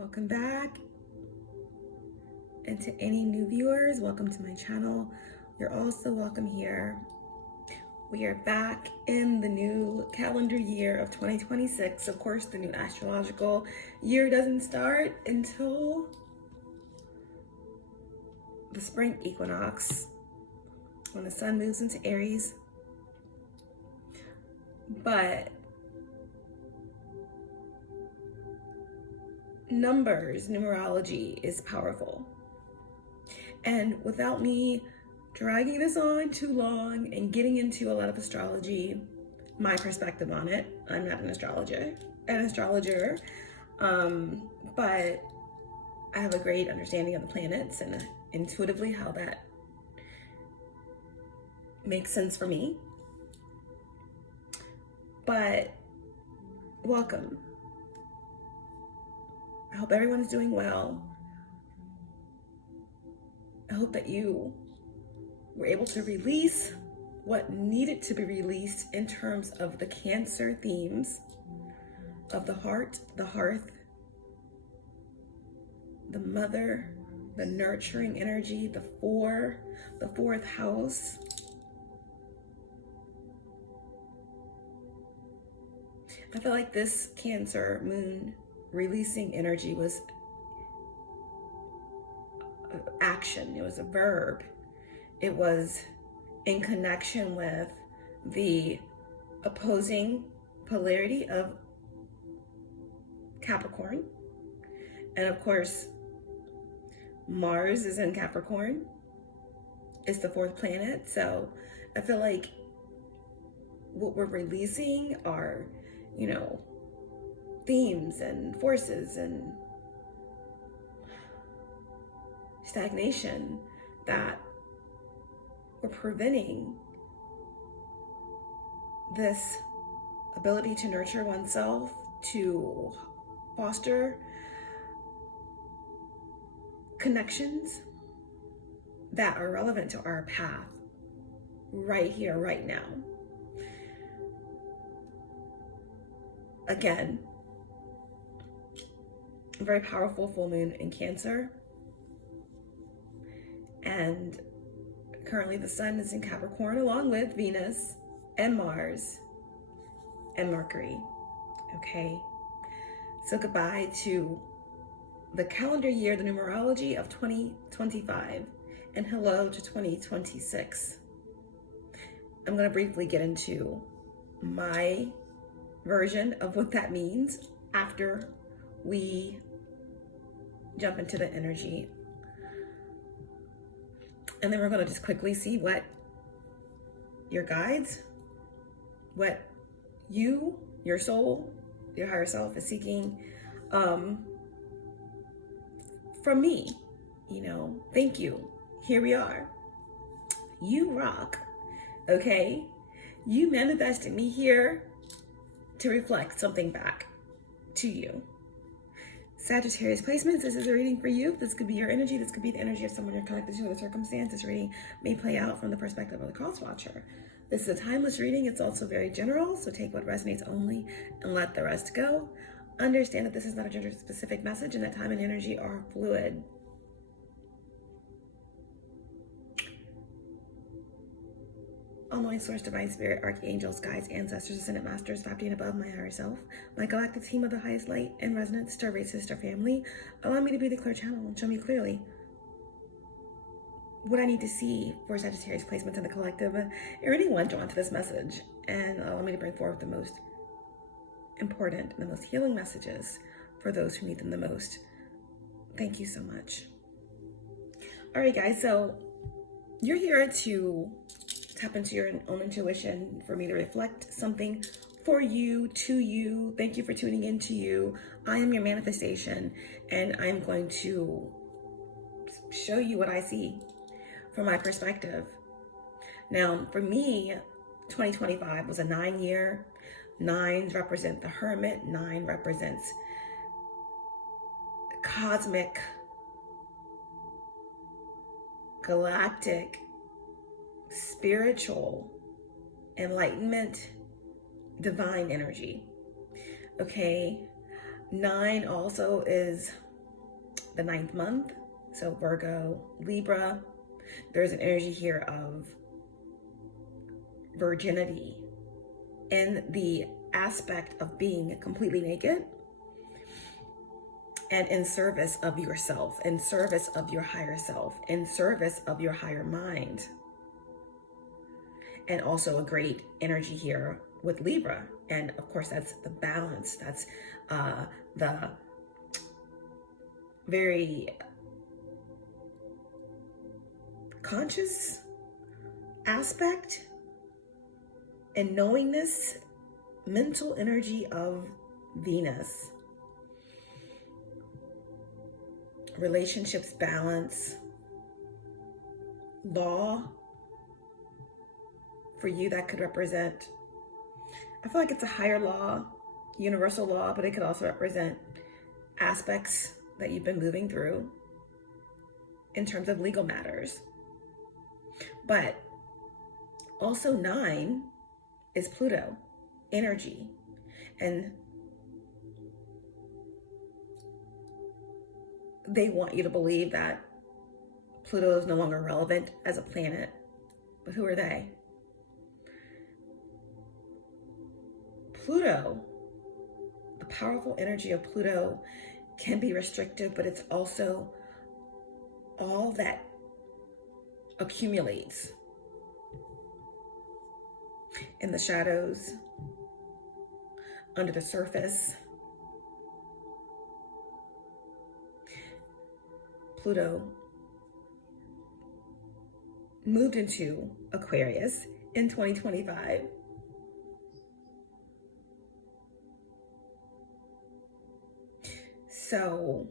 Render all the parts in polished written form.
welcome back. And to any new viewers, welcome to my channel. You're also welcome here. We are back in the new calendar year of 2026. Of course, the new astrological year doesn't start until the spring equinox, when the sun moves into Aries. But numerology is powerful. And without me dragging this on too long and getting into a lot of astrology, my perspective on it, I'm not an astrologer, but I have a great understanding of the planets and intuitively how that makes sense for me. But welcome. I hope everyone is doing well. I hope that you were able to release what needed to be released in terms of the Cancer themes of the heart, the hearth, the mother, the nurturing energy, the fourth house. I feel like this Cancer moon releasing energy was action. It was a verb. It was in connection with the opposing polarity of Capricorn. And of course, Mars is in Capricorn. It's the fourth planet. So I feel like what we're releasing are, themes and forces and stagnation that were preventing this ability to nurture oneself, to foster connections that are relevant to our path right here, right now. Again, a very powerful full moon in Cancer. And currently the sun is in Capricorn along with Venus and Mars and Mercury. Okay, so goodbye to the calendar year, the numerology of 2025, and hello to 2026. I'm going to briefly get into my version of what that means after we jump into the energy. And then we're going to just quickly see what your guides, what you, your soul, your higher self is seeking from me. Thank you. Here we are. You rock. Okay? You manifested me here to reflect something back to you. Sagittarius placements, this is a reading for you. This could be your energy. This could be the energy of someone you're connected to, or the circumstance. This reading may play out from the perspective of the cross watcher. This is a timeless reading. It's also very general, so take what resonates only and let the rest go. Understand that this is not a gender-specific message and that time and energy are fluid. All-knowing source, divine spirit, archangels, guides, ancestors, ascended masters, 5D and above, my higher self, my galactic team of the highest light and resonance, star races, star family, allow me to be the clear channel and show me clearly what I need to see for Sagittarius placements in the collective and anyone drawn to this message, and allow me to bring forward the most important and the most healing messages for those who need them the most. Thank you so much. All right, guys, so you're here to tap into your own intuition, for me to reflect something for you, to you. Thank you for tuning in to you. I am your manifestation, and I'm going to show you what I see from my perspective. Now, for me, 2025 was a 9-year. 9s represent the Hermit. 9 represents cosmic, galactic, spiritual, enlightenment, divine energy. Okay, 9 also is the 9th month. So Virgo, Libra, there's an energy here of virginity in the aspect of being completely naked and in service of yourself, in service of your higher self, in service of your higher mind. And also a great energy here with Libra. And of course, that's the balance. That's the very conscious aspect and knowingness, mental energy of Venus. Relationships, balance, law. For you, that could represent, I feel like it's a higher law, universal law, but it could also represent aspects that you've been moving through in terms of legal matters. But also 9 is Pluto energy. And they want you to believe that Pluto is no longer relevant as a planet. But who are they? Pluto, the powerful energy of Pluto can be restrictive, but it's also all that accumulates in the shadows, under the surface. Pluto moved into Aquarius in 2025. So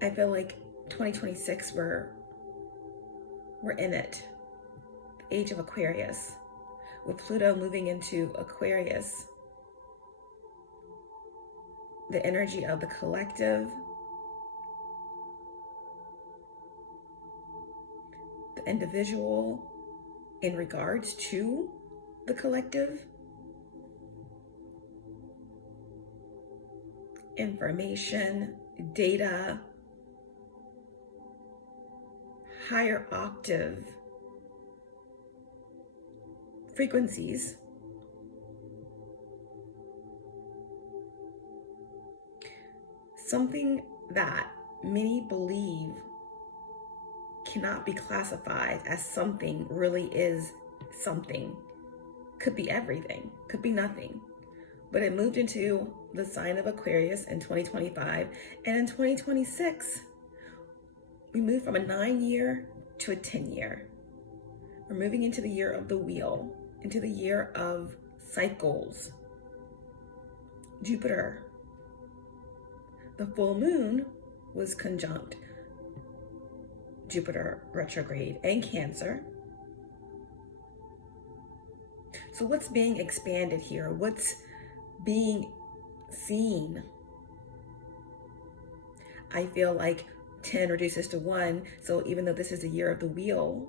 I feel like 2026, we're in it. The age of Aquarius. With Pluto moving into Aquarius, the energy of the collective, the individual in regards to the collective, information, data, higher octave frequencies, something that many believe cannot be classified as something really is something. Could be everything, could be nothing. But it moved into the sign of Aquarius in 2025. And in 2026, we moved from a 9-year to a 10-year. We're moving into the year of the wheel, into the year of cycles. Jupiter, the full moon was conjunct Jupiter retrograde and Cancer. So what's being expanded here? What's being seen? I feel like 10 reduces to 1. So even though this is the year of the wheel,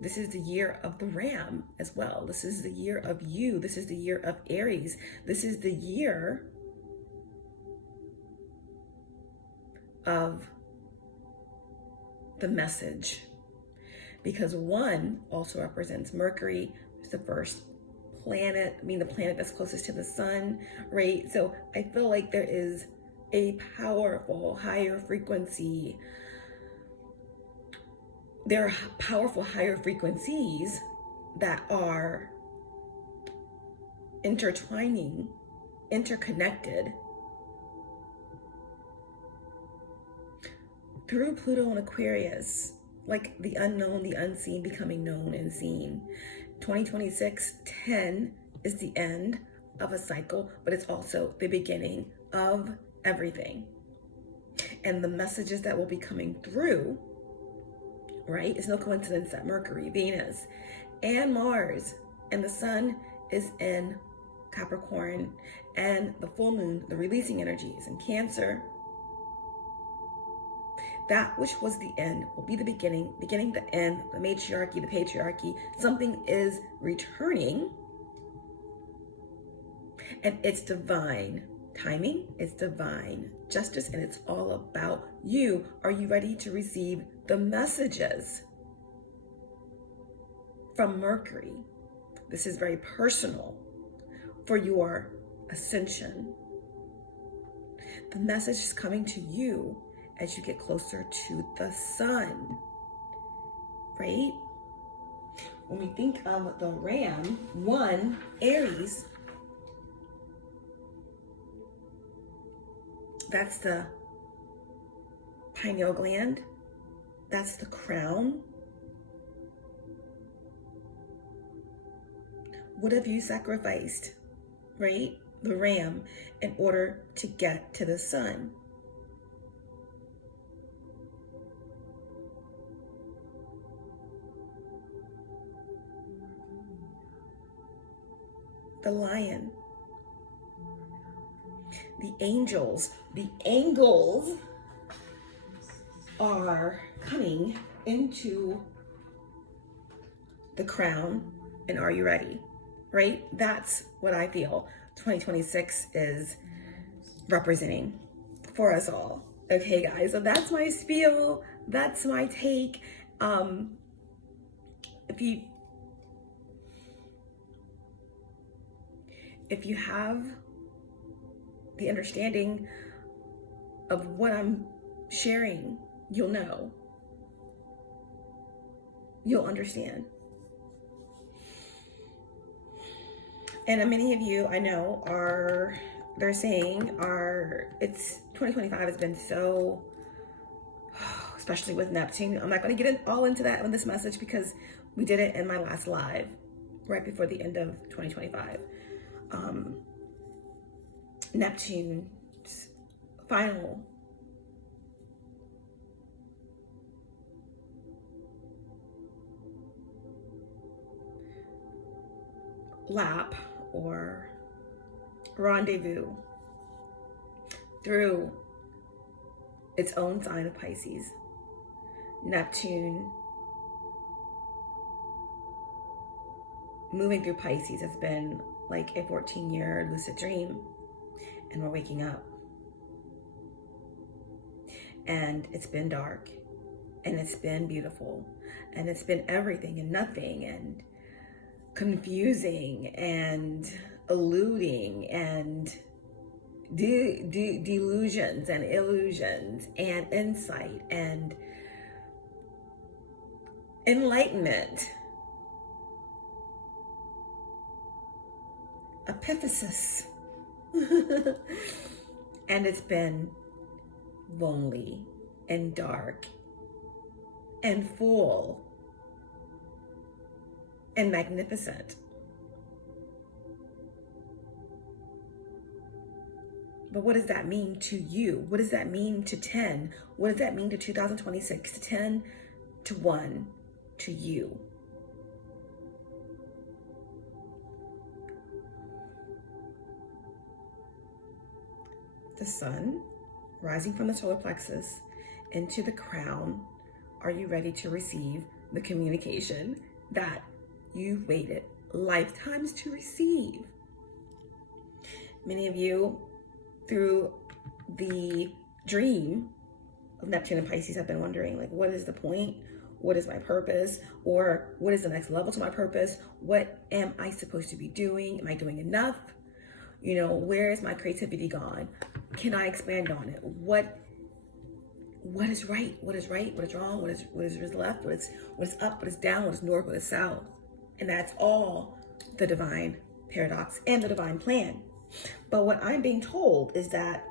this is the year of the ram as well. This is the year of you. This is the year of Aries. This is the year of the message. Because 1 also represents Mercury, it's the first planet, the planet that's closest to the sun, right? So I feel like there is a powerful higher frequency. There are powerful higher frequencies that are intertwining, interconnected through Pluto and Aquarius, like the unknown, the unseen becoming known and seen. 2026, 10 is the end of a cycle, but it's also the beginning of everything. And the messages that will be coming through, right? It's no coincidence that Mercury, Venus, and Mars and the sun is in Capricorn, and the full moon, the releasing energy, is in Cancer. That which was the end will be the beginning, beginning the end, the matriarchy, the patriarchy. Something is returning. And it's divine timing, it's divine justice, and it's all about you. Are you ready to receive the messages from Mercury? This is very personal for your ascension. The message is coming to you as you get closer to the sun, right? When we think of the ram, one, Aries, that's the pineal gland, that's the crown. What have you sacrificed, right? The ram, in order to get to the sun? The lion, the angels are coming into the crown. And are you ready? Right? That's what I feel 2026 is representing for us all. Okay, guys, so that's my spiel. That's my take. If you have the understanding of what I'm sharing, you'll know. You'll understand. And many of you I know they're saying it's 2025 has been so, especially with Neptune. I'm not going to get all into that in this message because we did it in my last live right before the end of 2025. Neptune's final lap or rendezvous through its own sign of Pisces. Neptune moving through Pisces has been like a 14-year lucid dream, and we're waking up. And it's been dark, and it's been beautiful, and it's been everything and nothing, and confusing and eluding and delusions and illusions and insight and enlightenment, epiphysis. And it's been lonely and dark and full and magnificent. But what does that mean to you? What does that mean to 10? What does that mean to 2026, to 10, to 1, to you? The sun rising from the solar plexus into the crown. Are you ready to receive the communication that you waited lifetimes to receive? Many of you, through the dream of Neptune and Pisces, have been wondering, like, what is the point? What is my purpose? Or what is the next level to my purpose? What am I supposed to be doing? Am I doing enough? You know, where is my creativity gone? Can I expand on it? What is right? What is right? What is wrong? What is left? What is up? What is down? What is north? What is south? And that's all the divine paradox and the divine plan. But what I'm being told is that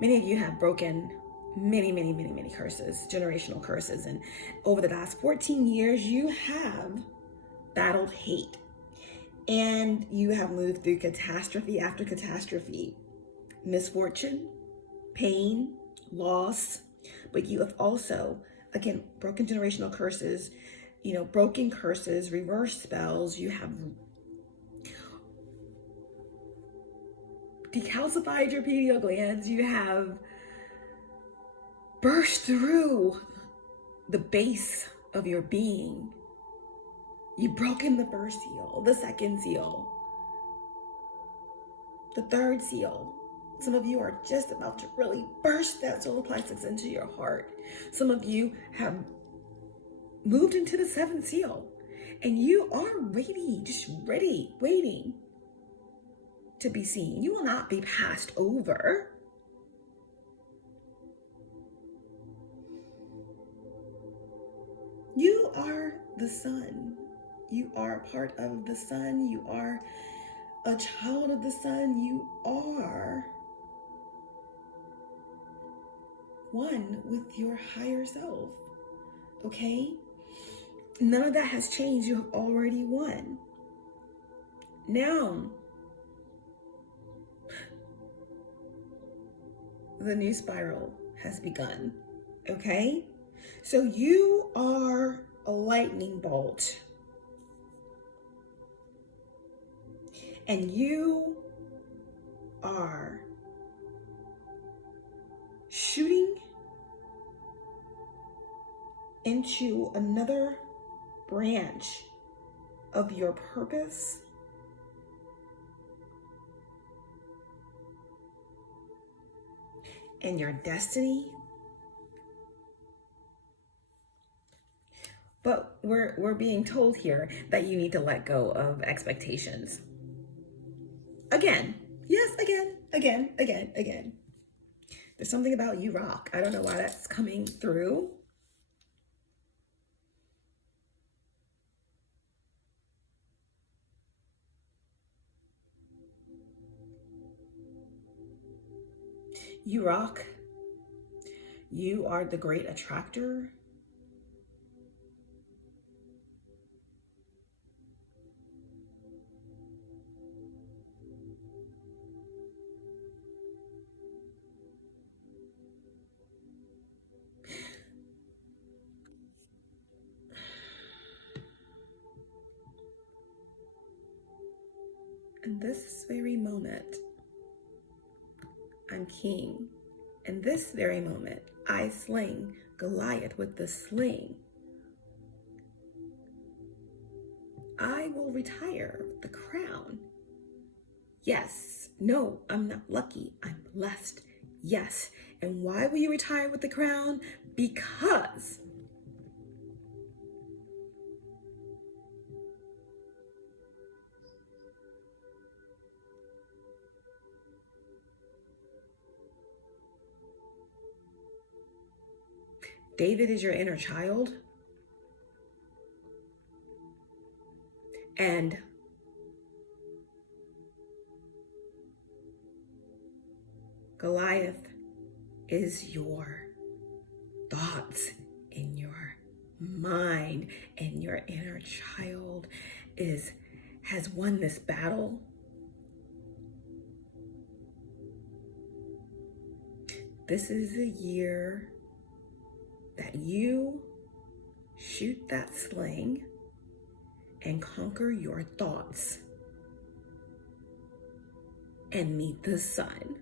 many of you have broken many curses, generational curses. And over the last 14 years, you have battled hate. And you have moved through catastrophe after catastrophe, misfortune, pain, loss. But you have also, again, broken generational curses, broken curses, reverse spells. You have decalcified your pineal glands. You have burst through the base of your being. You've broken the first seal, the second seal. The third seal. Some of you are just about to really burst that solar plexus into your heart. Some of you have moved into the seventh seal, and you are ready, just ready, waiting to be seen. You will not be passed over. You are the sun. You are a part of the sun. You are a child of the sun. You are one with your higher self. Okay? None of that has changed. You have already won. Now, the new spiral has begun. Okay? So you are a lightning bolt. And you are shooting into another branch of your purpose and your destiny. But we're being told here that you need to let go of expectations. Again. Yes, again. There's something about you rock. I don't know why that's coming through. You rock. You are the great attractor. In this very moment, I'm king. In this very moment, I sling Goliath with the sling. I will retire the crown. Yes. No, I'm not lucky. I'm blessed. Yes. And why will you retire with the crown? Because David is your inner child. And Goliath is your thoughts in your mind, and your inner child has won this battle. This is a year that you shoot that sling and conquer your thoughts and meet the sun.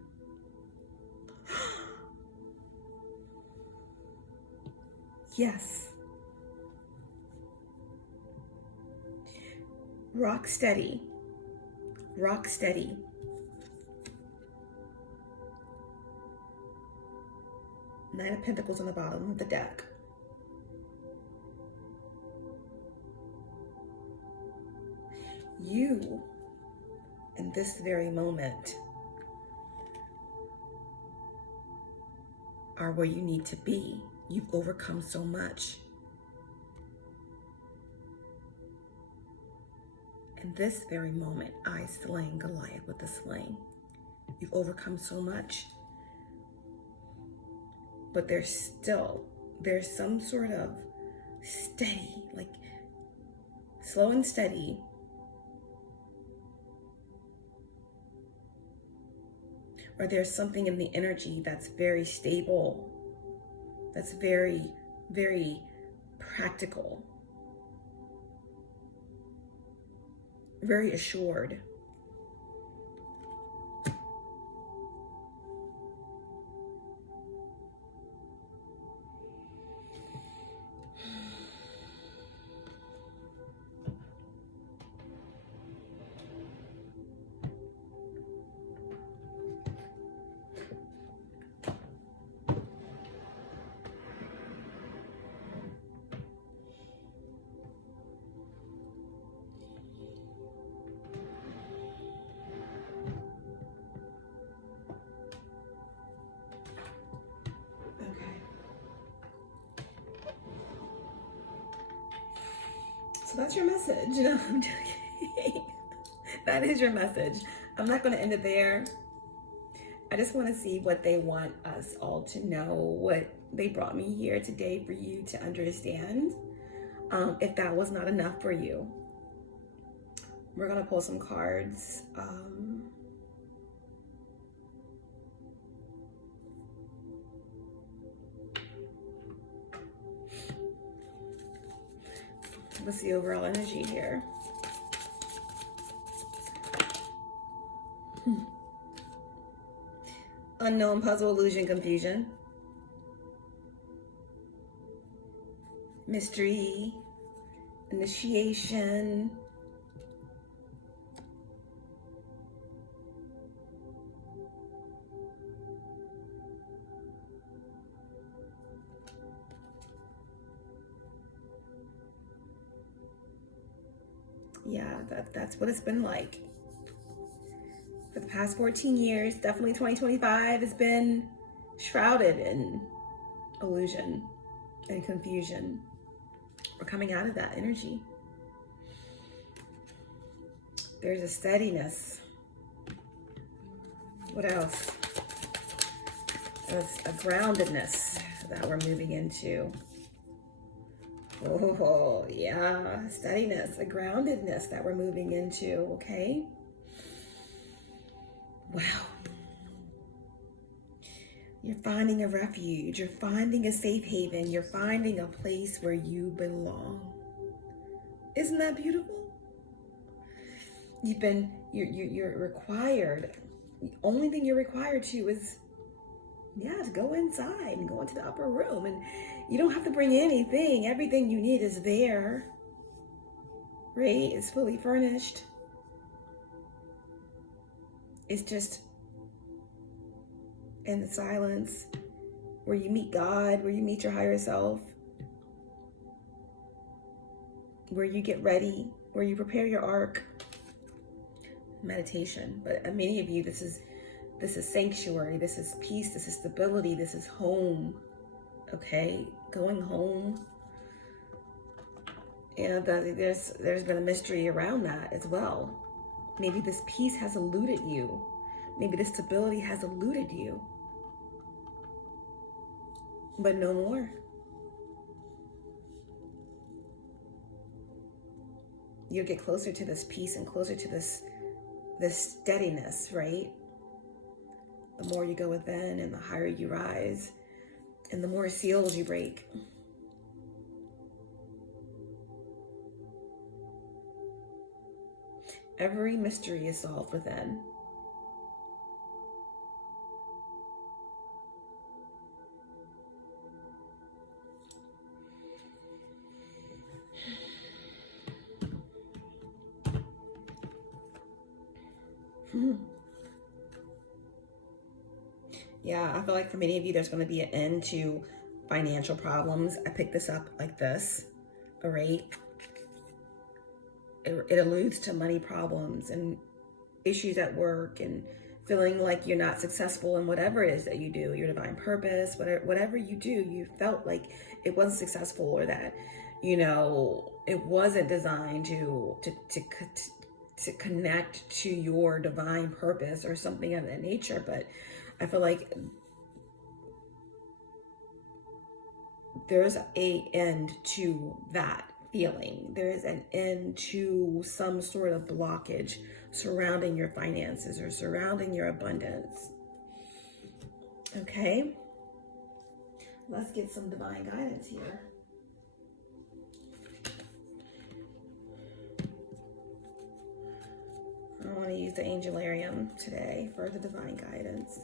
Yes. Rock steady. Rock steady. Nine of Pentacles on the bottom of the deck. You, in this very moment, are where you need to be. You've overcome so much. In this very moment, I slaying Goliath with a sling. You've overcome so much. But there's some sort of steady, like slow and steady, or there's something in the energy that's very stable, that's very, very practical, very assured. So that's your message. No, I'm joking. That is your message. I'm not going to end it there. I just want to see what they want us all to know, what they brought me here today for you to understand. If that was not enough for you, we're going to pull some cards. What's the overall energy here? Unknown, puzzle, illusion, confusion. Mystery, initiation. Yeah, that's what it's been like. For the past 14 years, definitely 2025 has been shrouded in illusion and confusion. We're coming out of that energy. There's a steadiness. What else? There's a groundedness that we're moving into. Oh, yeah, steadiness, a groundedness that we're moving into, okay? Wow. You're finding a refuge, you're finding a safe haven, you're finding a place where you belong. Isn't that beautiful? You're required, the only thing you're required to is, to go inside and go into the upper room, and you don't have to bring anything. Everything you need is there, right? It's fully furnished. It's just in the silence where you meet God, where you meet your higher self, where you get ready, where you prepare your ark. Meditation. But many of you, this is sanctuary, this is peace, this is stability, this is home. Okay, going home. And there's been a mystery around that as well. Maybe this peace has eluded you. Maybe this stability has eluded you. But no more. You'll get closer to this peace and closer to this steadiness, right? The more you go within and the higher you rise and the more seals you break. Every mystery is solved within. Yeah, I feel like for many of you, there's going to be an end to financial problems. I picked this up like this, all right? It alludes to money problems and issues at work and feeling like you're not successful in whatever it is that you do, your divine purpose, whatever you do, you felt like it wasn't successful, or that, it wasn't designed to connect to your divine purpose or something of that nature. But I feel like there's an end to that feeling. There is an end to some sort of blockage surrounding your finances or surrounding your abundance. Okay? Let's get some divine guidance here. I want to use the Angelarium today for the divine guidance.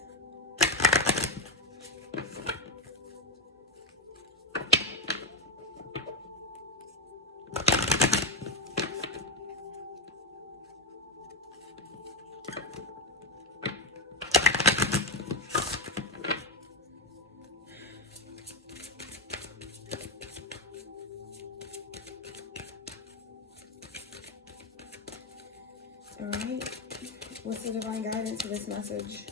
All right, what's the divine guidance for this message?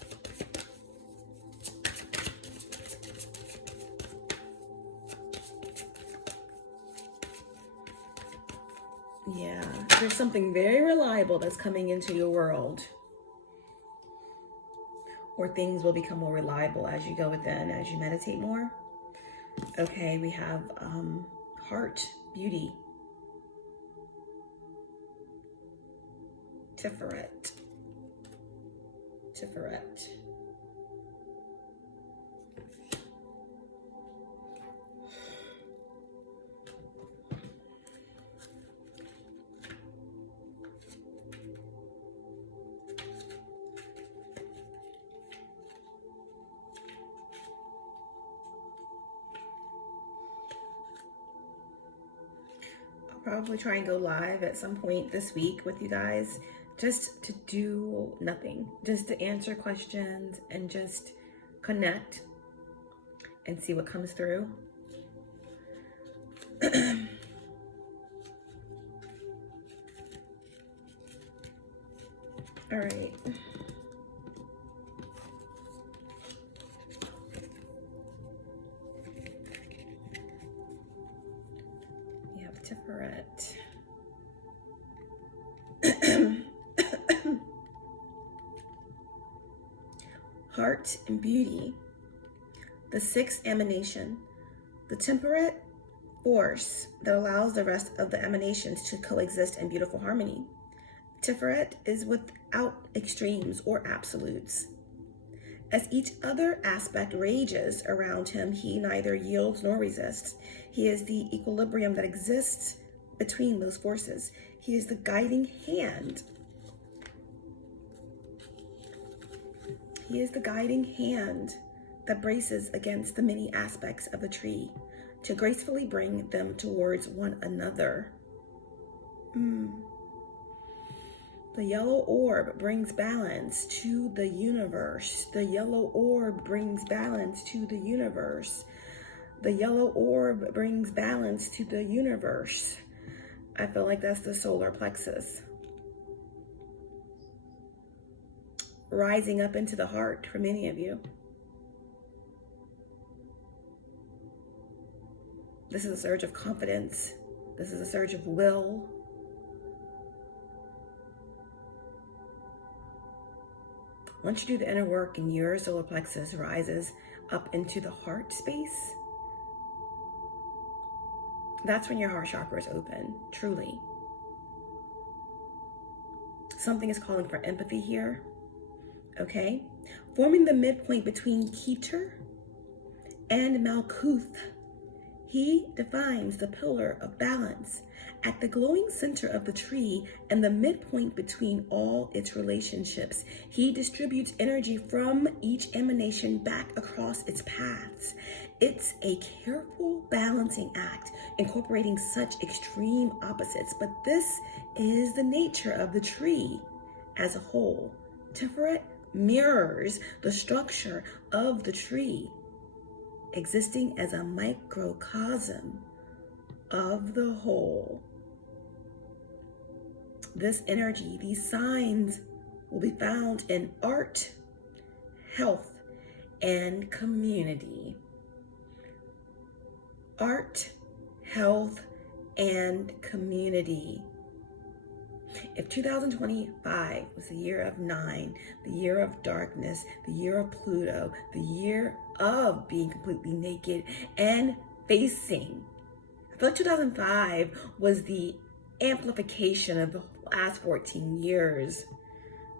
Yeah, there's something very reliable that's coming into your world. Or things will become more reliable as you go within, as you meditate more. Okay, we have heart, beauty, Tiferet. Tiferet. I'll probably try and go live at some point this week with you guys, just to do nothing, just to answer questions and just connect and see what comes through. All right. We have Tiferet. Heart and beauty. The sixth emanation. The temperate force that allows the rest of the emanations to coexist in beautiful harmony. Tiferet is without extremes or absolutes. As each other aspect rages around him, he neither yields nor resists. He is the equilibrium that exists between those forces. He is the guiding hand. He is the guiding hand that braces against the many aspects of the tree to gracefully bring them towards one another. The yellow orb brings balance to the universe. The yellow orb brings balance to the universe. The yellow orb brings balance to the universe. I feel like that's the solar plexus. Rising up into the heart for many of you. This is a surge of confidence. This is a surge of will. Once you do the inner work and your solar plexus rises up into the heart space, that's when your heart chakra is open, truly. Something is calling for empathy here, okay? Forming the midpoint between Keter and Malkuth, he defines the pillar of balance at the glowing center of the tree and the midpoint between all its relationships. He distributes energy from each emanation back across its paths. It's a careful balancing act, incorporating such extreme opposites, but this is the nature of the tree as a whole. Tiferet mirrors the structure of the tree, existing as a microcosm of the whole. This energy, these signs will be found in art, health, and community. Art, health, and community. If 2025 was the year of 9, the year of darkness, the year of Pluto, the year of being completely naked and facing, I feel like 2005 was the amplification of the last 14 years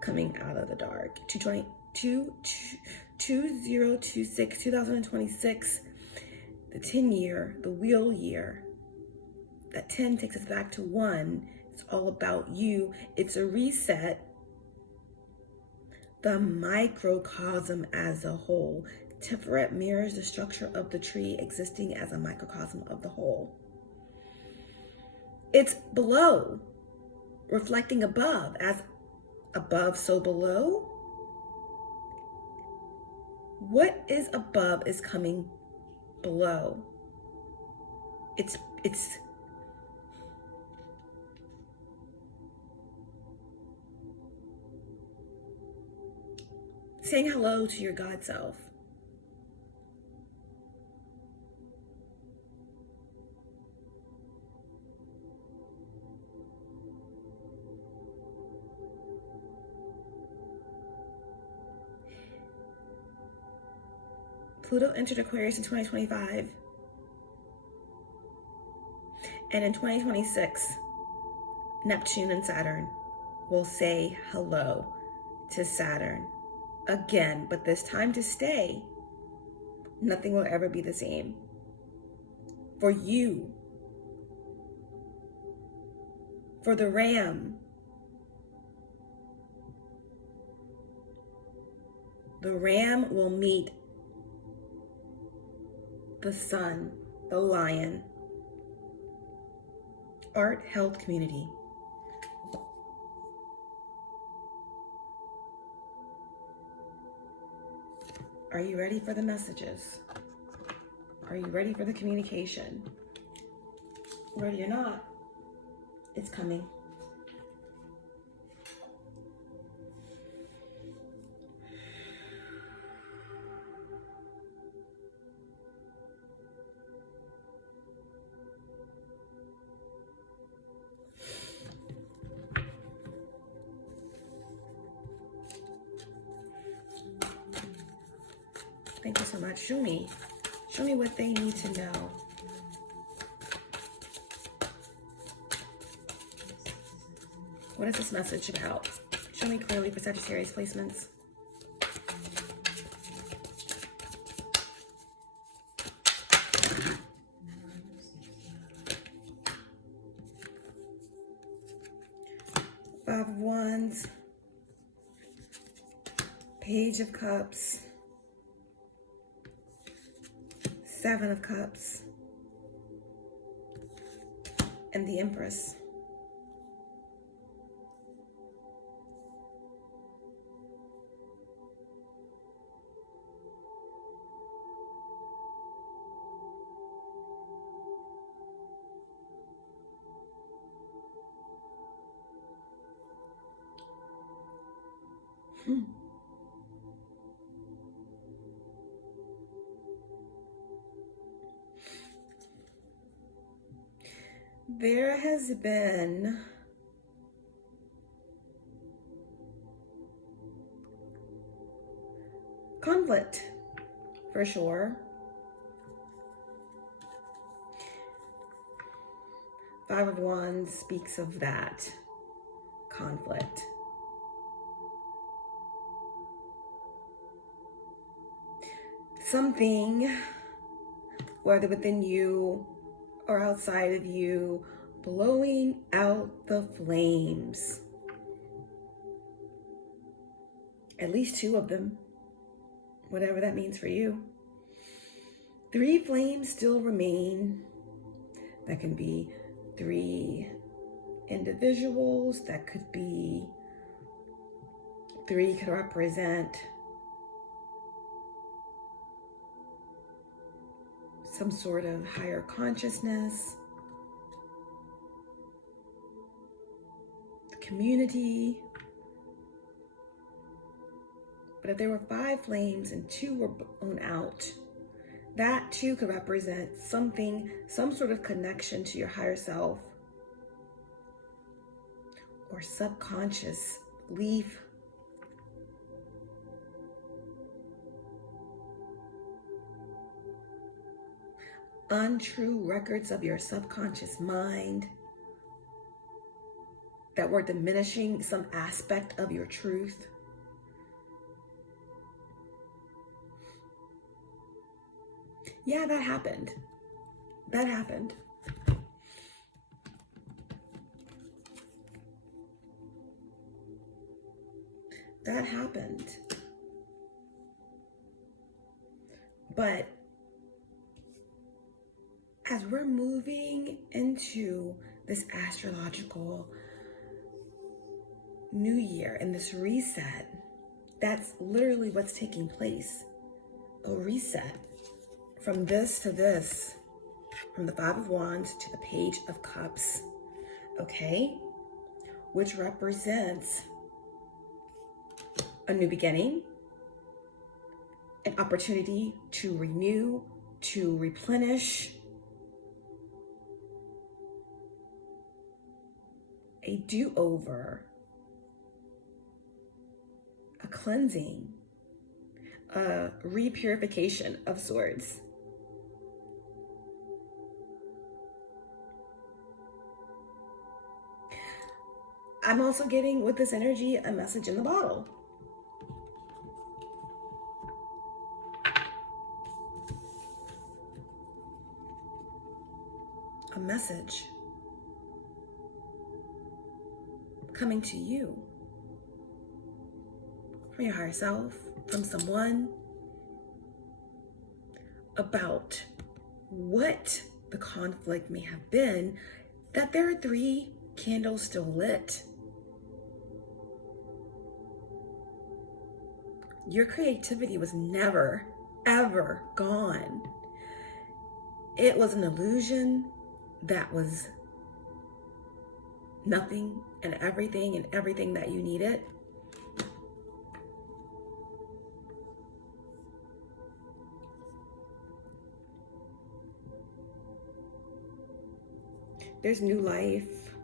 coming out of the dark. 2026, 2026, the 10 year, the wheel year. That 10 takes us back to 1. It's all about you. It's a reset. The microcosm as a whole. Tiferet mirrors the structure of the tree, existing as a microcosm of the whole. It's below, reflecting above. As above, so below. What is above is coming below. It's saying hello to your God self. Pluto entered Aquarius in 2025. And in 2026, Neptune and Saturn will say hello to Saturn again, but this time to stay. Nothing will ever be the same. For you, for the ram, the ram will meet the sun, the lion. Art, health, community. Are you ready for the messages? Are you ready for the communication? Ready or not, it's coming. Thank you so much. Show me what they need to know. What is this message about? Show me clearly for Sagittarius placements. Five of Wands, Page of Cups, Seven of Cups, and the Empress. There has been conflict, for sure. Five of Wands speaks of that conflict. Something, whether within you or outside of you, blowing out the flames. At least two of them, whatever that means for you. Three flames still remain. That can be three individuals. That could be three, could represent some sort of higher consciousness, the community. But if there were five flames and two were blown out, that too could represent something, some sort of connection to your higher self or subconscious belief. Untrue records of your subconscious mind that were diminishing some aspect of your truth. Yeah, that happened. That happened. That happened. But as we're moving into this astrological new year and this reset, that's literally what's taking place. A reset from this to this, from the Five of Wands to the Page of Cups, okay? Which represents a new beginning, an opportunity to renew, to replenish, a do-over, a cleansing, a repurification of sorts. I'm also getting with this energy a message in the bottle. A message coming to you from your higher self, from someone, about what the conflict may have been, that there are 3 candles still lit. Your creativity was never, ever gone. It was an illusion that was nothing and everything that you needed. There's new life,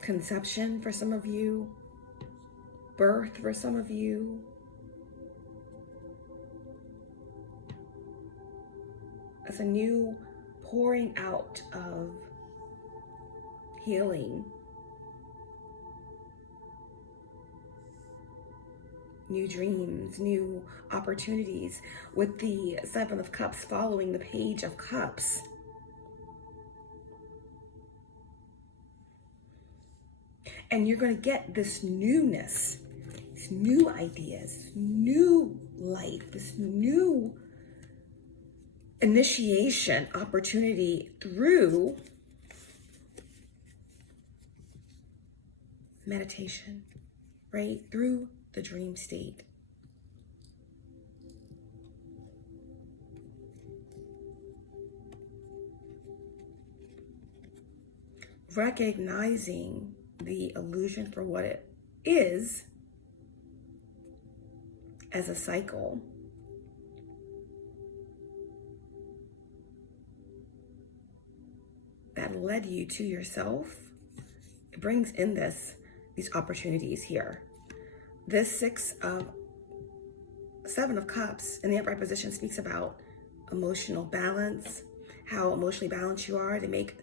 conception for some of you, birth for some of you. It's a new pouring out of healing, new dreams, new opportunities, with the 7 of Cups following the Page of Cups. And you're going to get this newness, these new ideas, new life, this new initiation opportunity through meditation, right? Through the dream state. Recognizing the illusion for what it is as a cycle. That led you to yourself. It brings in these opportunities here. This 7 of Cups in the upright position speaks about emotional balance, how emotionally balanced you are to make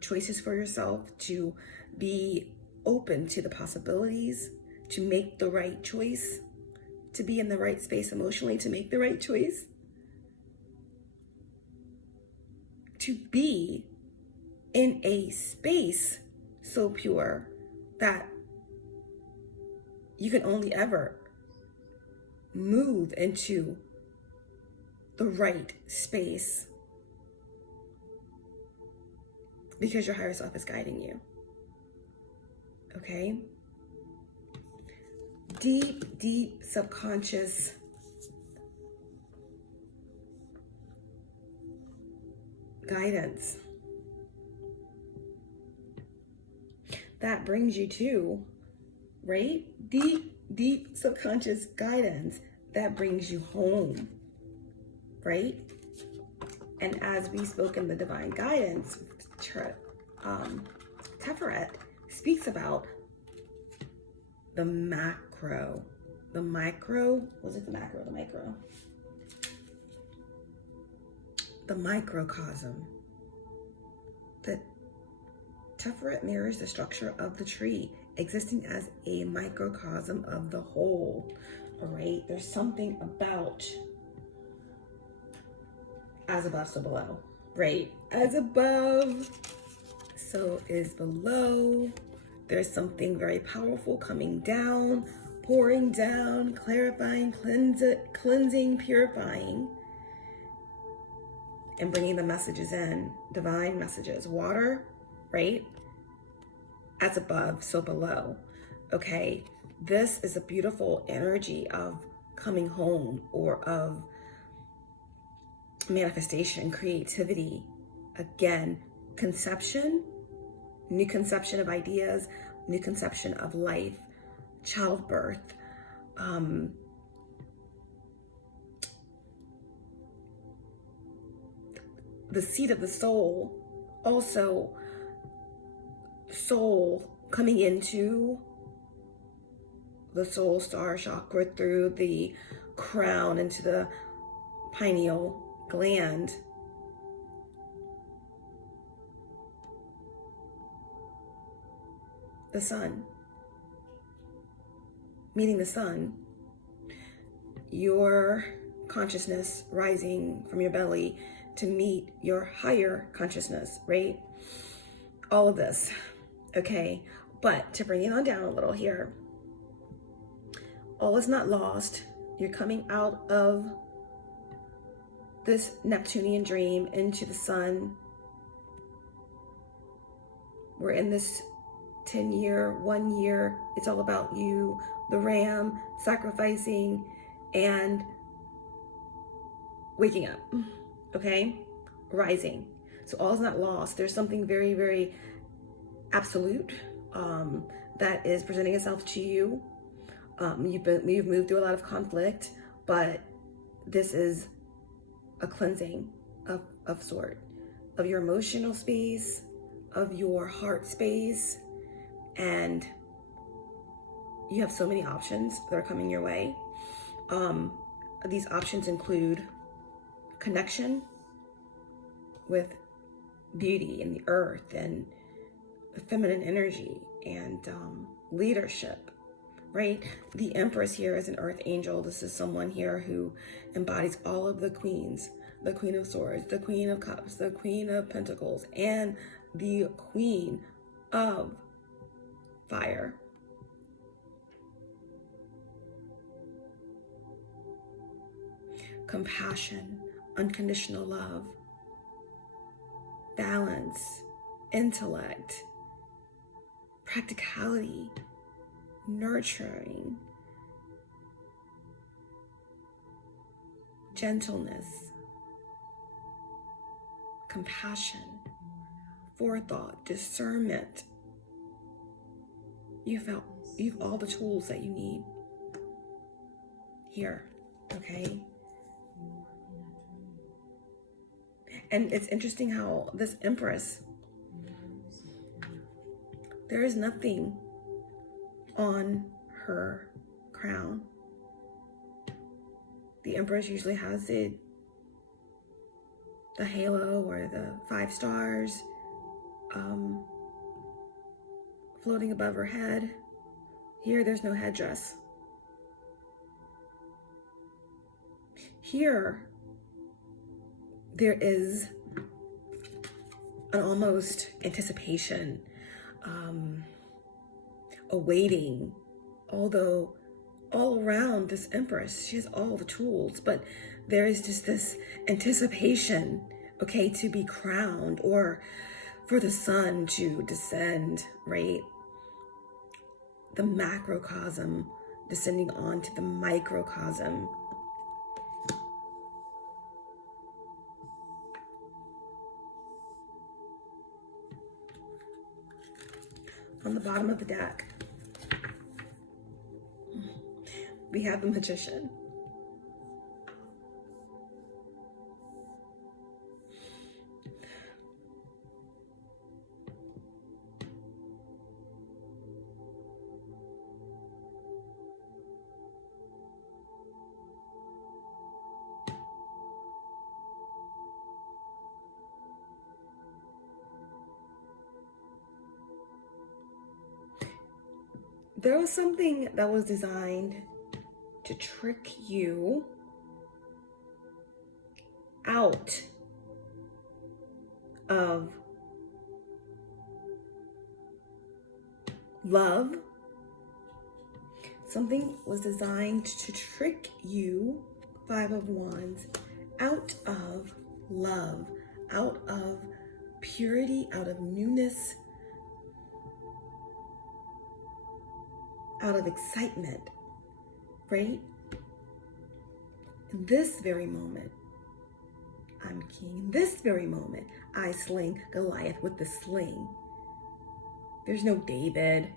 choices for yourself, to be open to the possibilities, to make the right choice, to be in the right space emotionally, to make the right choice, to be in a space so pure that you can only ever move into the right space because your higher self is guiding you. Okay? Deep, deep subconscious guidance that brings you to, right? Deep, deep subconscious guidance that brings you home, right? And as we spoke in the divine guidance, Tiferet speaks about the macro, the micro, was it the macro, the micro? The microcosm. That Tiferet mirrors the structure of the tree, existing as a microcosm of the whole. All right, there's something about as above, so below, right? As above, so is below. There's something very powerful coming down, pouring down, clarifying, cleansing, purifying, and bringing the messages in, divine messages. Water, right? As above, so below. Okay, this is a beautiful energy of coming home, or of manifestation, creativity. Again, conception, new conception of ideas, new conception of life, childbirth, the seed of the soul, also soul coming into the soul star chakra through the crown into the pineal gland. The sun. Meeting the sun. Your consciousness rising from your belly to meet your higher consciousness, right? All of this, okay? But to bring it on down a little here, all is not lost. You're coming out of this Neptunian dream into the sun. We're in this 10-year, 1 year. It's all about you, the ram, sacrificing, and waking up, okay? Rising. So all is not lost. There's something very, very absolute that is presenting itself to you. You've moved through a lot of conflict, but this is a cleansing of sort, of your emotional space, of your heart space, and you have so many options that are coming your way. These options include connection with beauty and the earth and the feminine energy and leadership, right? The Empress here is an earth angel. This is someone here who embodies all of the queens, the Queen of Swords, the Queen of Cups, the Queen of Pentacles, and the Queen of Fire. Compassion, unconditional love, balance, intellect, practicality, nurturing, gentleness, compassion, forethought, discernment. You've all the tools that you need here, okay? And it's interesting how this Empress, there is nothing on her crown. The Empress usually has the halo or the 5 stars floating above her head. Here, there's no headdress. Here, there is an almost anticipation, awaiting, although all around this Empress, she has all the tools, but there is just this anticipation, okay, to be crowned or for the sun to descend, right? The macrocosm descending onto the microcosm. On the bottom of the deck, we have the Magician. There was something that was designed to trick you out of love. Something was designed to trick you, 5 of Wands, out of love, out of purity, out of newness, out of excitement, right? In this very moment, I'm king. In this very moment, I sling Goliath with the sling. There's no David.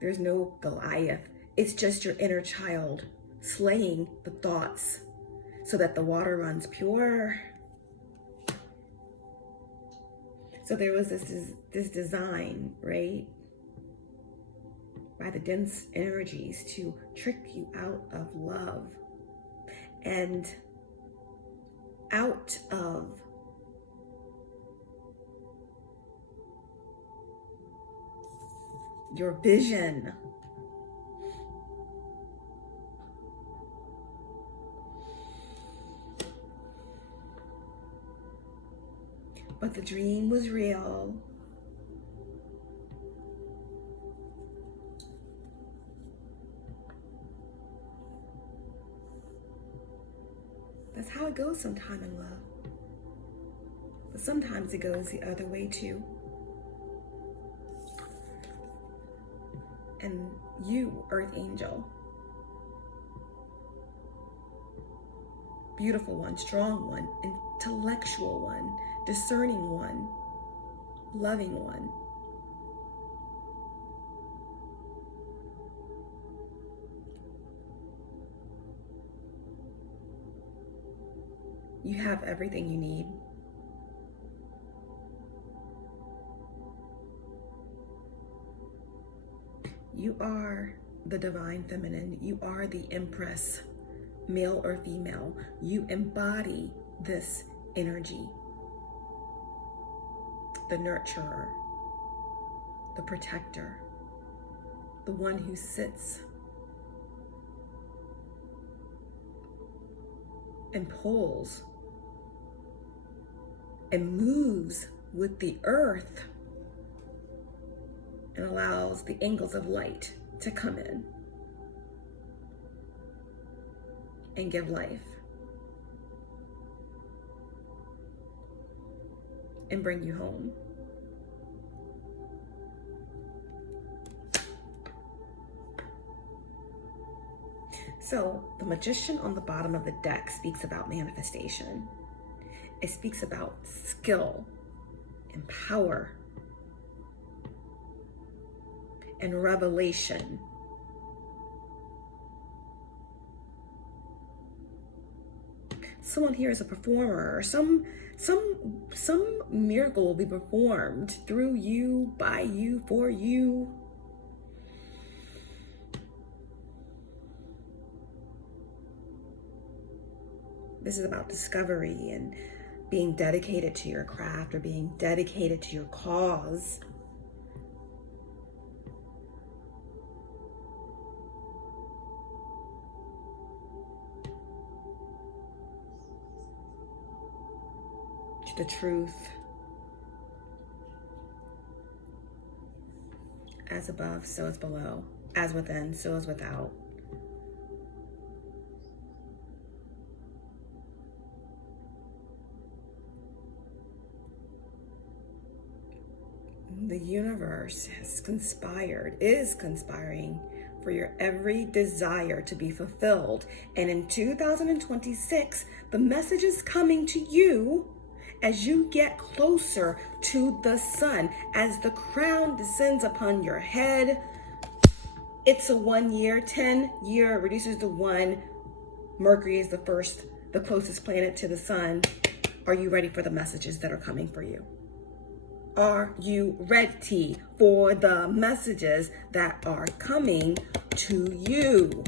There's no Goliath. It's just your inner child slaying the thoughts so that the water runs pure. So there was this design, right? by the dense energies to trick you out of love and out of your vision. But the dream was real. That's how it goes sometime in love. But sometimes it goes the other way too. And you, Earth Angel, beautiful one, strong one, intellectual one, discerning one, loving one, you have everything you need. You are the divine feminine. You are the empress, male or female. You embody this energy. The nurturer, the protector, the one who sits and pulls and moves with the earth and allows the angles of light to come in and give life and bring you home. So the Magician on the bottom of the deck speaks about manifestation. It speaks about skill and power and revelation. Someone here is a performer, or some miracle will be performed through you, by you, for you. This is about discovery and being dedicated to your craft or being dedicated to your cause. To the truth. As above, so is below. As within, so is without. The universe is conspiring for your every desire to be fulfilled. And in 2026, the message is coming to you as you get closer to the sun, as the crown descends upon your head. It's a 1 year, 10 year reduces to 1. Mercury is the closest planet to the sun. Are you ready for the messages that are coming for you? Are you ready for the messages that are coming to you?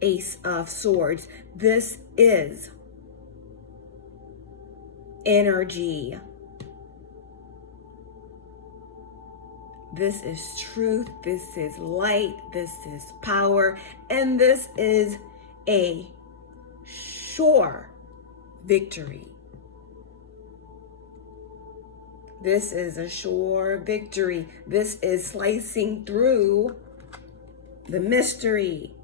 Ace of Swords. This is energy. This is truth. This is light. This is power. And this is a sure victory. This is a sure victory. This is slicing through the mystery.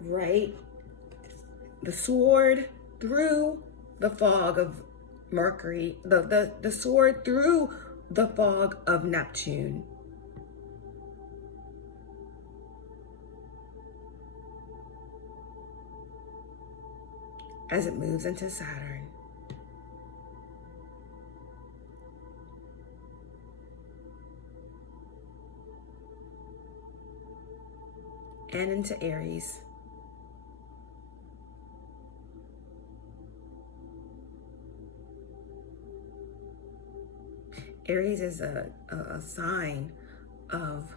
Right? The sword through the fog of Mercury. The sword through the fog of Neptune. As it moves into Saturn. And into Aries. Aries is a sign of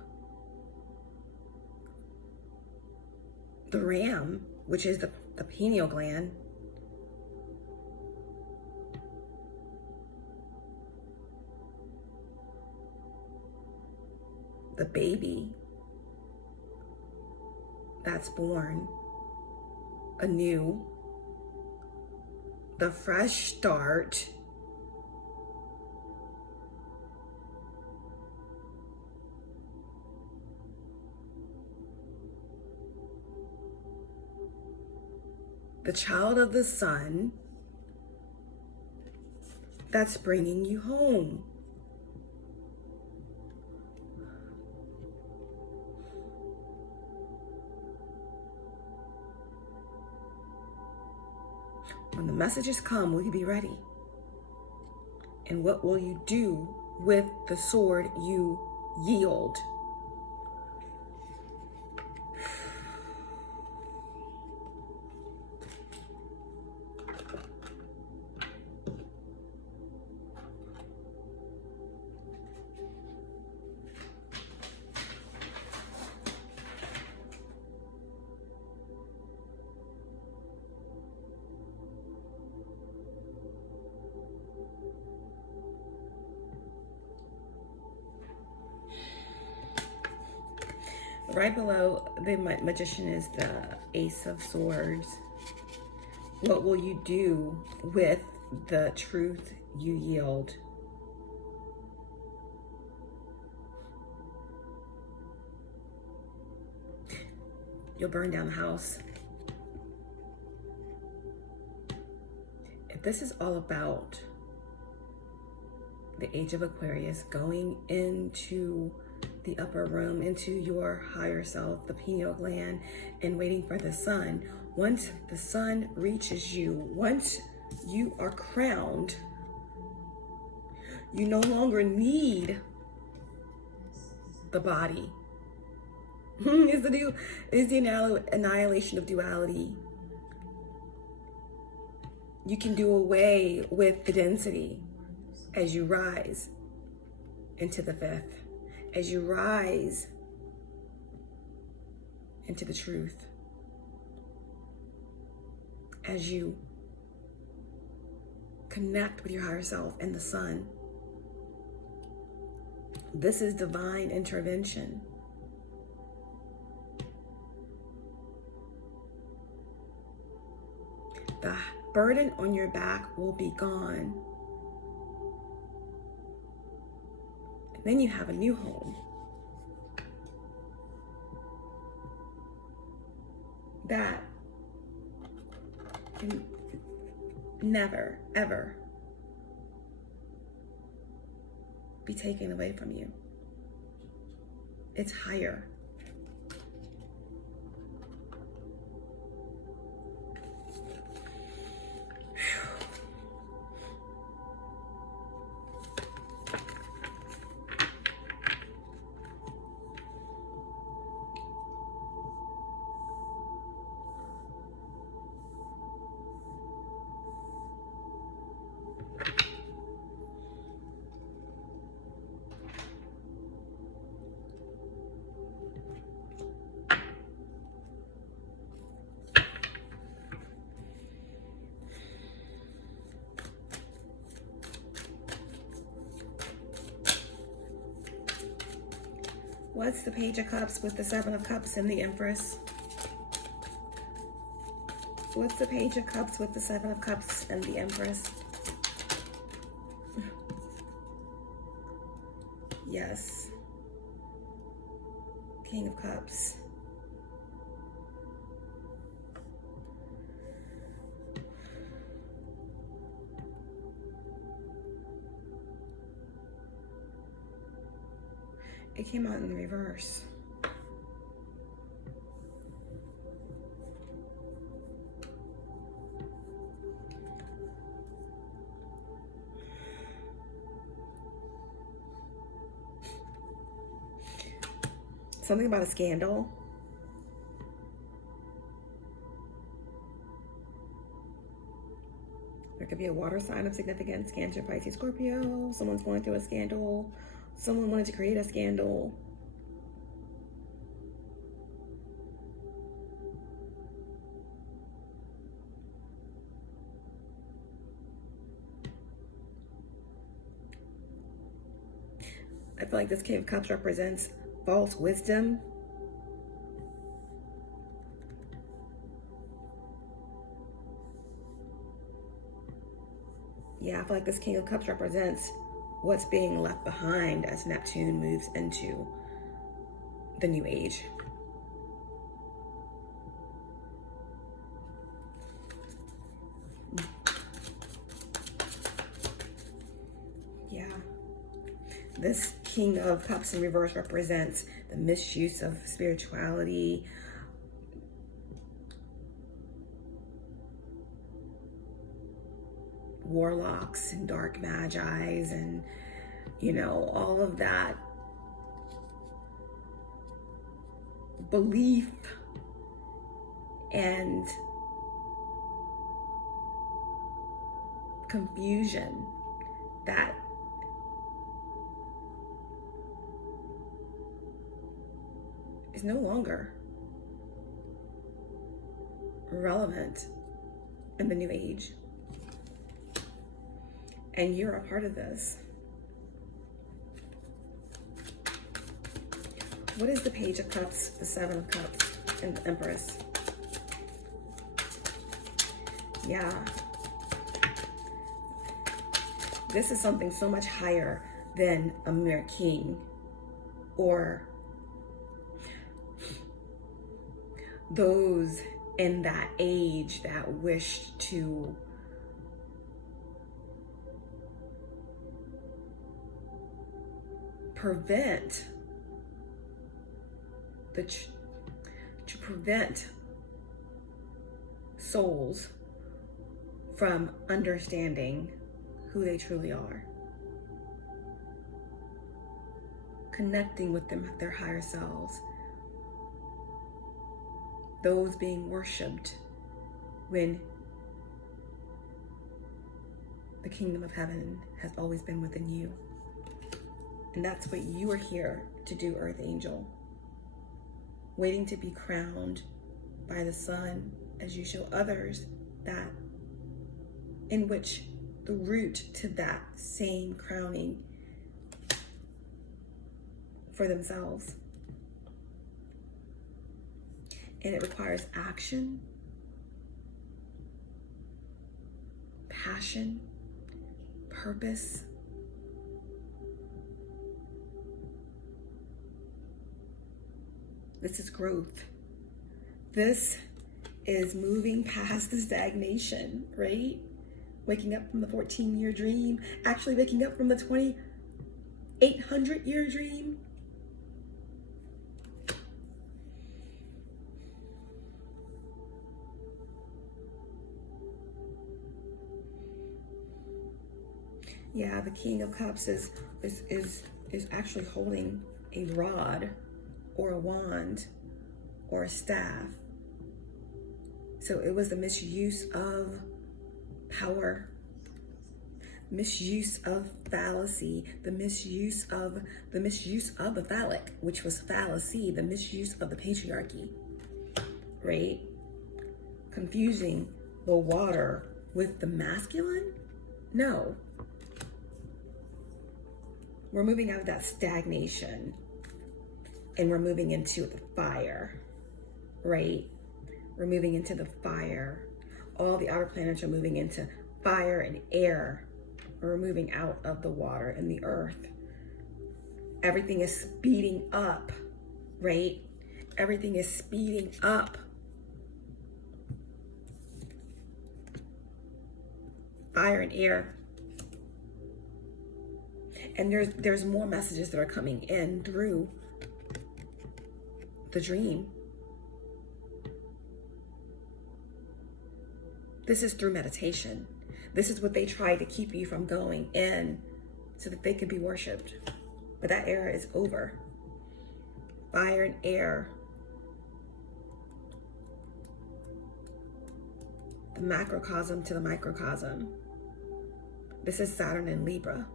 the ram, which is the pineal gland. The baby that's born anew, the fresh start, the child of the sun that's bringing you home. When the messages come, will you be ready? And what will you do with the sword you yield? Right below the magician is the Ace of Swords. What will you do with the truth you yield? You'll burn down the house. If this is all about the age of Aquarius, going into the upper room, into your higher self, the pineal gland, and waiting for the sun. Once the sun reaches you, once you are crowned, you no longer need the body. Is the annihilation of duality. You can do away with the density as you rise into the fifth. As you rise into the truth, as you connect with your higher self and the sun. This is divine intervention. The burden on your back will be gone. Then you have a new home that can never, ever be taken away from you. It's higher. What's the Page of Cups with the Seven of Cups and the Empress? What's the Page of Cups with the Seven of Cups and the Empress? Yes. King of Cups. It came out in the reverse. Something about a scandal. There could be a a water sign of significance, Cancer, Pisces, Scorpio. Someone's going through a scandal. Someone wanted to create a scandal. I feel like this King of Cups represents false wisdom. Yeah, I feel like this King of Cups represents what's being left behind as Neptune moves into the new age. Yeah. This King of Cups in reverse represents the misuse of spirituality, warlocks and dark magis, and all of that belief and confusion that is no longer relevant in the new age. And you're a part of this. What is the Page of Cups, the Seven of Cups, and the Empress? Yeah. This is something so much higher than a mere king or those in that age that wished to prevent souls from understanding who they truly are, connecting with their higher selves, those being worshipped when the kingdom of heaven has always been within you. And that's what you are here to do, Earth Angel. Waiting to be crowned by the sun as you show others that in which the route to that same crowning for themselves. And it requires action, passion, purpose. This is growth. This is moving past the stagnation, right? Waking up from the 14-year dream, actually waking up from the 2,800-year dream. Yeah, the King of Cups is actually holding a rod or a wand or a staff. So it was the misuse of power, misuse of fallacy, the misuse of the phallic, which was fallacy, the misuse of the patriarchy, right? Confusing the water with the masculine? No. We're moving out of that stagnation and we're moving into the fire, right? We're moving into the fire. All the outer planets are moving into fire and air. We're moving out of the water and the earth. Everything is speeding up, right? Everything is speeding up. Fire and air. And there's more messages that are coming in through the dream. This is through meditation. This is what they try to keep you from going in so that they can be worshipped. But that era is over. Fire and air. The macrocosm to the microcosm. This is Saturn in Libra.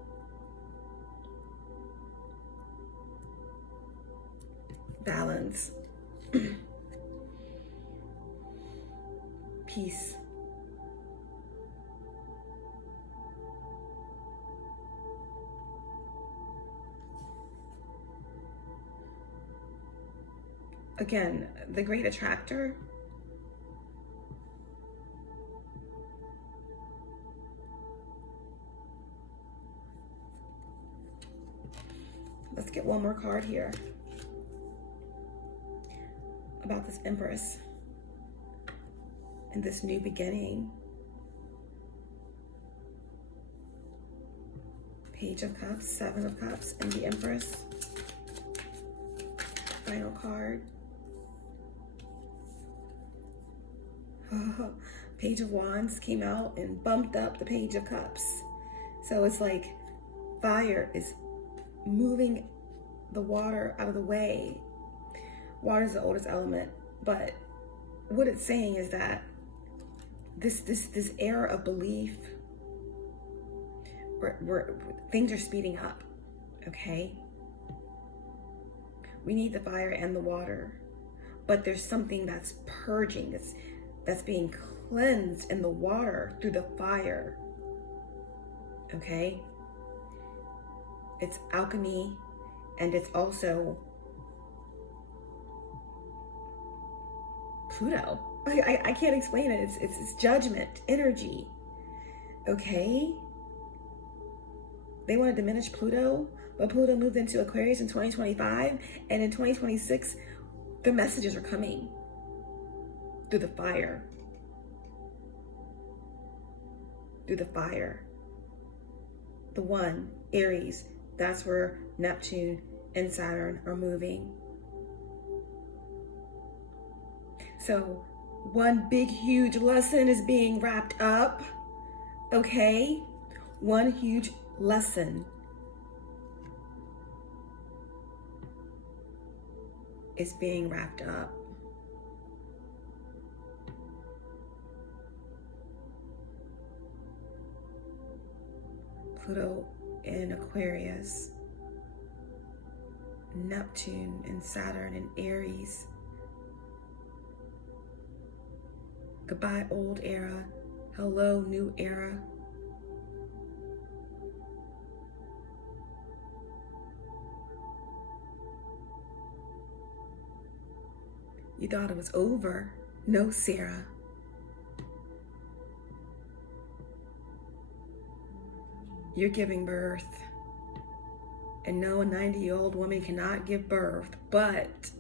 Balance. Peace. Again, the great attractor. Let's get one more card here about this Empress and this new beginning. Page of Cups, Seven of Cups, and the Empress. Final card. Page of Wands came out and bumped up the Page of Cups. So it's like fire is moving the water out of the way. Water is the oldest element, but what it's saying is that this era of belief, where things are speeding up. Okay, we need the fire and the water, but there's something that's purging, that's being cleansed in the water through the fire. Okay, it's alchemy, and it's also Pluto. I can't explain it. It's judgment energy. Okay, they want to diminish Pluto, but Pluto moved into Aquarius in 2025, and in 2026 the messages are coming through the fire. Through the fire. The one, Aries, that's where Neptune and Saturn are moving. So one big, huge lesson is being wrapped up. Okay? One huge lesson is being wrapped up. Pluto in Aquarius, Neptune and Saturn in Aries. Goodbye, old era. Hello, new era. You thought it was over. No, Sarah. You're giving birth. And no, a 90-year-old woman cannot give birth, but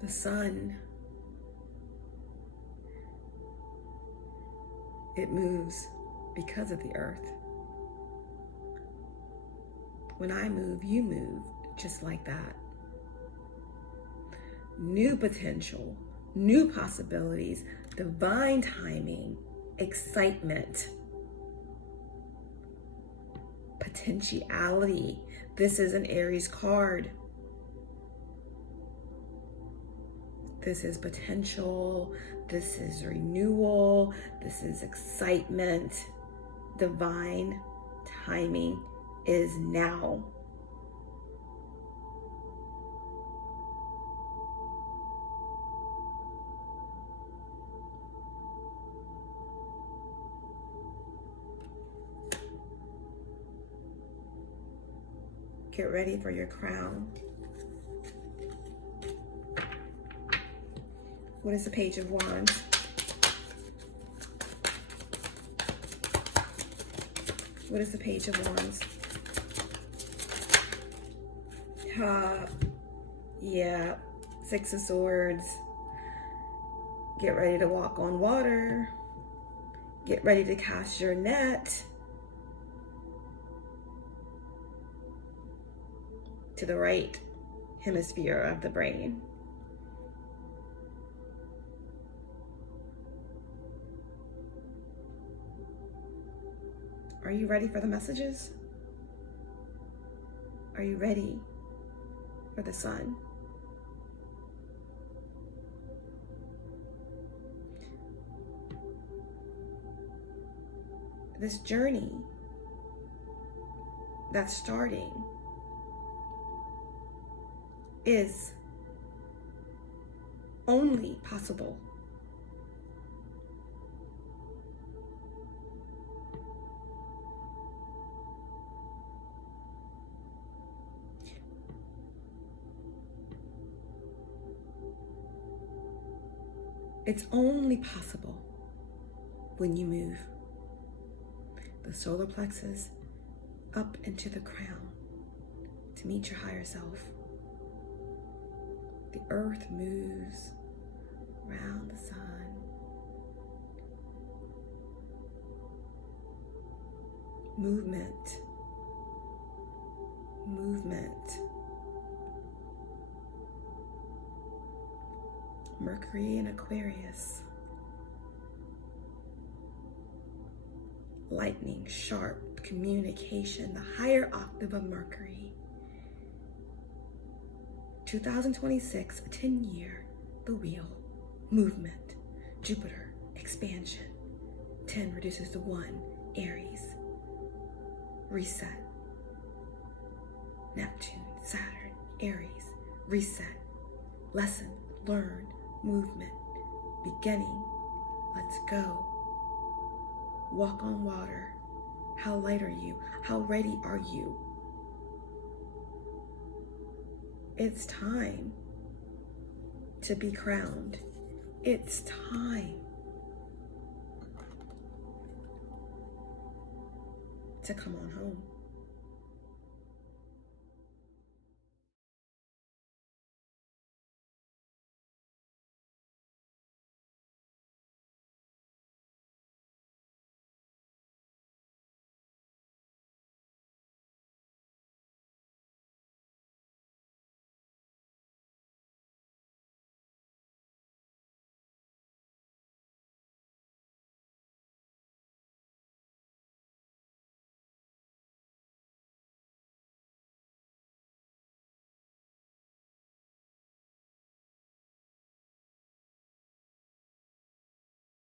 the sun, it moves because of the earth. When I move, you move, just like that. New potential, new possibilities, divine timing, excitement, potentiality. This is an Aries card. This is potential. This is renewal. This is excitement. Divine timing is now. Get ready for your crown. What is the Page of Wands? What is the Page of Wands? Yeah, Six of Swords. Get ready to walk on water. Get ready to cast your net to the right hemisphere of the brain. Are you ready for the messages? Are you ready for the sun? This journey that's starting is only possible it's only possible when you move the solar plexus up into the crown to meet your higher self. The earth moves around the sun. Movement. Mercury in Aquarius. Lightning, sharp communication, the higher octave of Mercury. 2026, a 10-year, the wheel, movement, Jupiter, expansion. 10 reduces to 1, Aries, reset. Neptune, Saturn, Aries, reset. Lesson, learn, movement, beginning, let's go. Walk on water. How light are you? How ready are you? It's time to be crowned. It's time to come on home.